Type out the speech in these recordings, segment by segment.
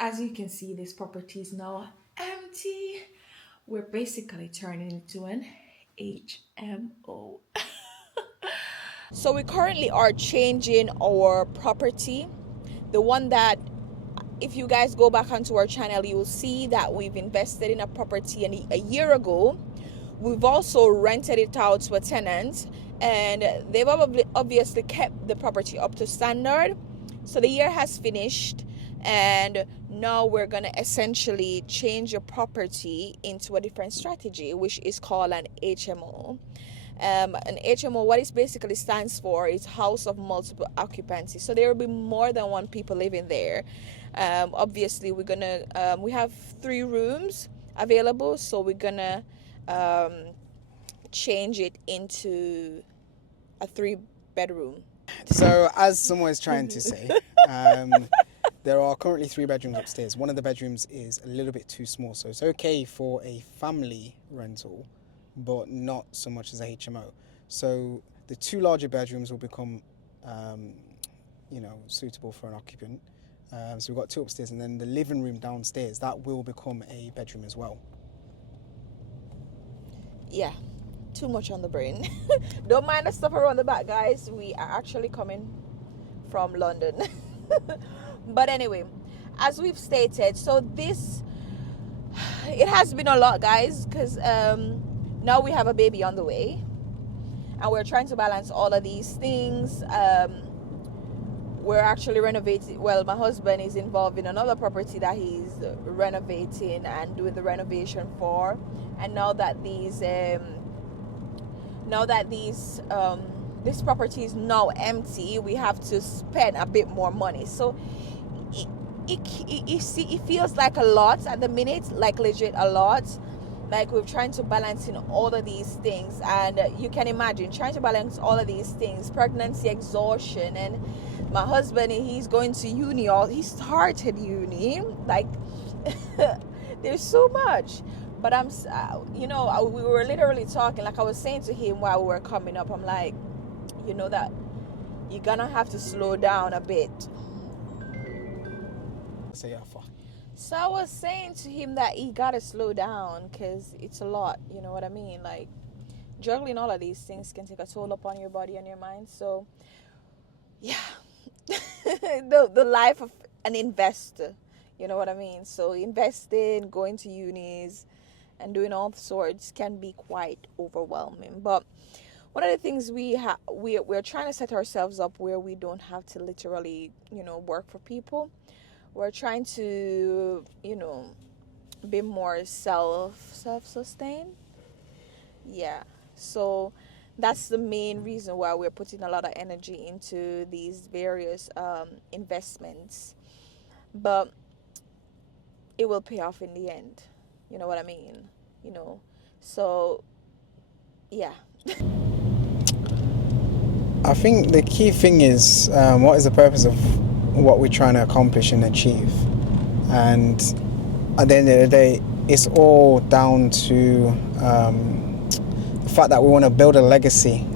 As you can see, this property is now empty. We're basically turning into an HMO. So we currently are changing our property. The one that, if you guys go back onto our channel, you will see that we've invested in a property a year ago. We've also rented it out to a tenant, and they've obviously kept the property up to standard. So the year has finished, and now we're going to essentially change the property into a different strategy, which is called an HMO. An HMO, what it basically stands for is House of Multiple Occupancy. So there will be more than one people living there. Obviously, we have 3 rooms available, so we're gonna change it into a 3-bedroom. So, as someone is trying to say, there are currently 3 bedrooms upstairs. One of the bedrooms is a little bit too small, so it's okay for a family rental, but not so much as a HMO. So the 2 larger bedrooms will become, suitable for an occupant. So we've got 2 upstairs, and then the living room downstairs, that will become a bedroom as well. Yeah, too much on the brain. Don't mind the stuff around the back, guys. We are actually coming from London. But anyway, as we've stated, so it has been a lot, guys, because now we have a baby on the way, and we're trying to balance all of these things. We're actually renovating. Well, my husband is involved in another property that he's renovating and doing the renovation for. And now that this property is now empty, we have to spend a bit more money. So it feels like a lot at the minute, like legit a lot. Like we're trying to balance in all of these things, and you can imagine trying to balance all of these things, pregnancy exhaustion, and my husband, he's going to uni, he started uni, like there's so much. But we were literally talking, like I was saying to him while we were coming up, I'm like, that you're gonna have to slow down a bit. So I was saying to him that he gotta slow down, because it's a lot, you know what I mean? Like, juggling all of these things can take a toll upon your body and your mind. So yeah. the life of an investor, you know what I mean? So investing, going to unis, and doing all sorts can be quite overwhelming. But one of the things we're trying to set ourselves up where we don't have to literally, work for people. We're trying to, be more self-sustained. Yeah. So that's the main reason why we're putting a lot of energy into these various investments. But it will pay off in the end. You know what I mean? So, yeah. I think the key thing is, what is the purpose of what we're trying to accomplish and achieve? And at the end of the day, it's all down to the fact that we want to build a legacy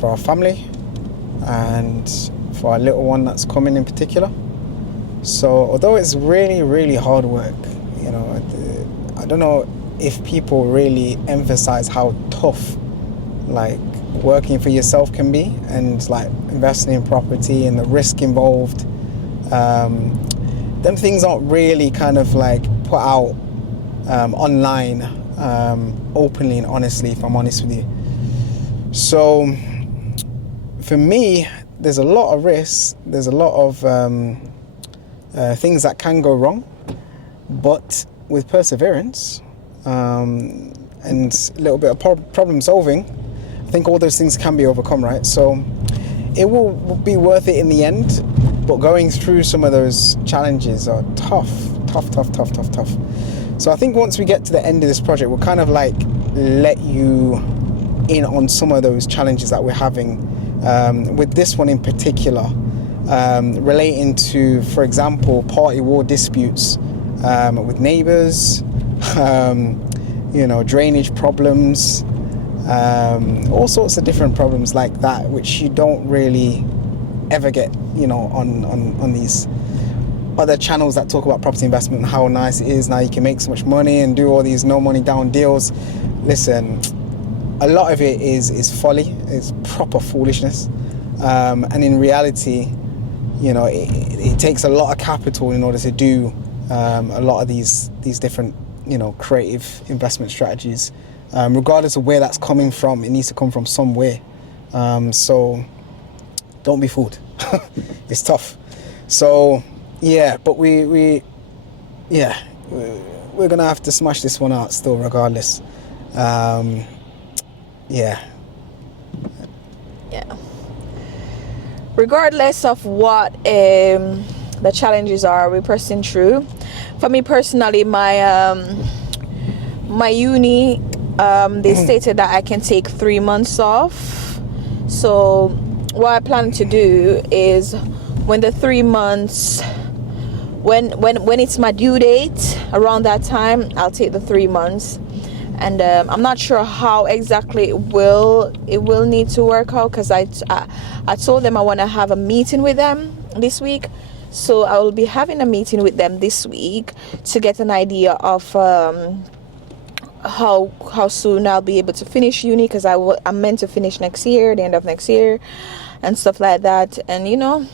for our family and for our little one that's coming in particular. So although it's really, really hard work, I don't know if people really emphasize how tough like working for yourself can be, and like investing in property and the risk involved. Them things aren't really kind of like put out online openly and honestly, if I'm honest with you. So for me, there's a lot of risks, there's a lot of things that can go wrong, but with perseverance and a little bit of problem solving, I think all those things can be overcome, right? So it will be worth it in the end, but going through some of those challenges are tough. So I think once we get to the end of this project, we'll kind of like let you in on some of those challenges that we're having with this one in particular, relating to, for example, party war disputes with neighbours, drainage problems, all sorts of different problems like that, which you don't really ever get, on other channels that talk about property investment and how nice it is. Now you can make so much money and do all these no money down deals. Listen, a lot of it is folly. It's proper foolishness. And in reality, you know, it takes a lot of capital in order to do a lot of these different, you know, creative investment strategies. Regardless of where that's coming from, it needs to come from somewhere. So don't be fooled. It's tough. So yeah, but we're gonna have to smash this one out still, regardless. Yeah. Regardless of what the challenges are, we're pressing through. For me personally, my uni, they stated that I can take 3 months off. So what I plan to do is, when the 3 months, when it's my due date, around that time, I'll take the 3 months. And I'm not sure how exactly it will need to work out, because I told them I want to have a meeting with them this week. So I will be having a meeting with them this week to get an idea of how soon I'll be able to finish uni, because I'm meant to finish next year, the end of next year, and stuff like that. And you know,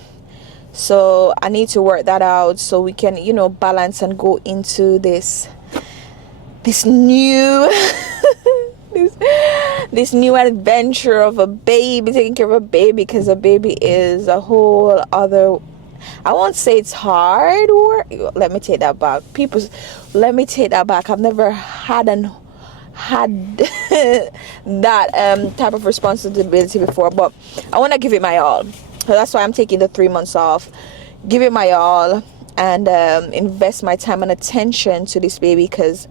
so I need to work that out so we can, you know, balance and go into this new this new adventure of a baby, taking care of a baby, because a baby is a whole other, I won't say it's hard work. Let me take that back. I've never had that type of responsibility before, but I want to give it my all. So that's why I'm taking the 3 months off, give it my all, and invest my time and attention to this baby, because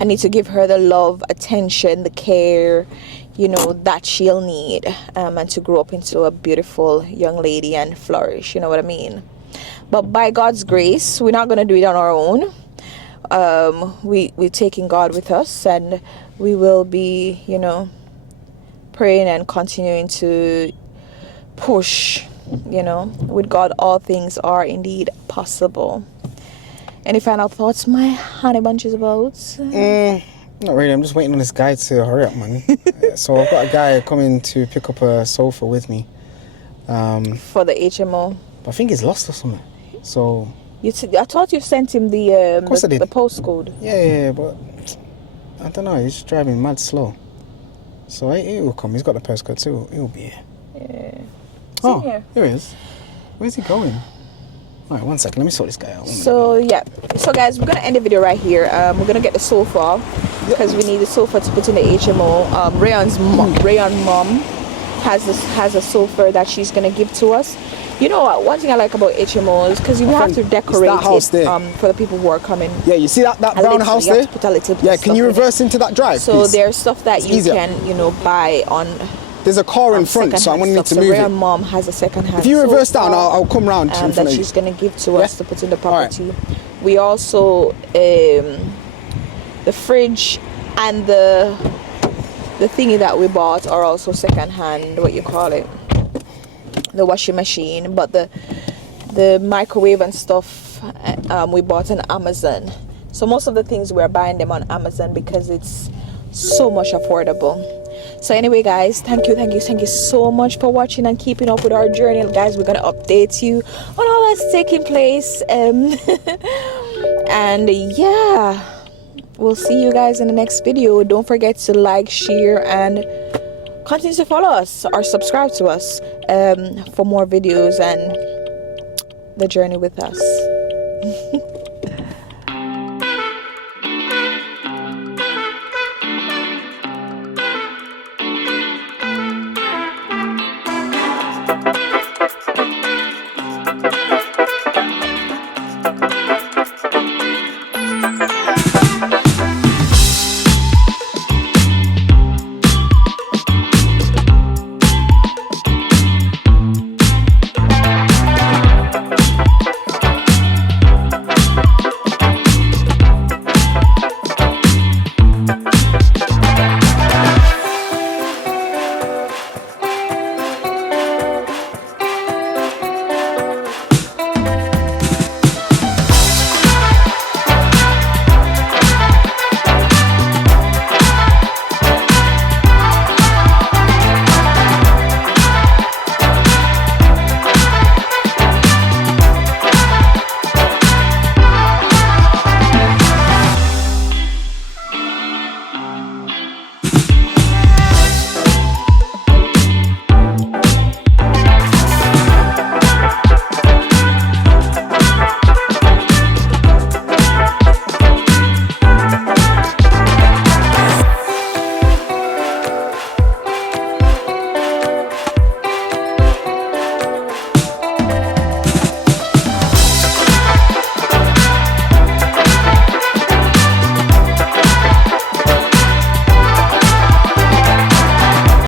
I need to give her the love, attention, the care, you know, that she'll need, and to grow up into a beautiful young lady and flourish, you know what I mean? But by God's grace, we're not going to do it on our own. We're taking God with us, and we will be, you know, praying and continuing to push, you know. With God, all things are indeed possible. Any final thoughts, my honey bunches of oats? Not really. I'm just waiting on this guy to hurry up, man. So I've got a guy coming to pick up a sofa with me. For the HMO. But I think he's lost or something. So I thought you sent him the postcode. Yeah, but I don't know. He's driving mad slow. So he will come. He's got the postcode too. He'll be here. Yeah. Oh, here he is. Where's he going? All right, 1 second. Let me sort this guy out. So guys, we're gonna end the video right here. We're gonna get the sofa, because we need the sofa to put in the HMO. Rayon's mom has a sofa that she's gonna give to us. You know what? One thing I like about HMOs, because you have to decorate it for the people who are coming. Yeah, you see that brown house there? Put a little bit yeah, can you reverse into that drive? So please? There's stuff that you can, you know, buy on. There's a car in front, so I want you to move it. Mom has a second-hand. If you reverse down, I'll come round in front that of you. she's gonna give to us to put in the property. Right. We also the fridge and the thingy that we bought are also second-hand. What you call it? The washing machine, but the microwave and stuff we bought on Amazon. So most of the things we're buying them on Amazon because it's so much affordable. So anyway, guys, thank you so much for watching and keeping up with our journey. Guys, we're gonna update you on all that's taking place, and yeah, we'll see you guys in the next video. Don't forget to like, share, and continue to follow us or subscribe to us for more videos and the journey with us.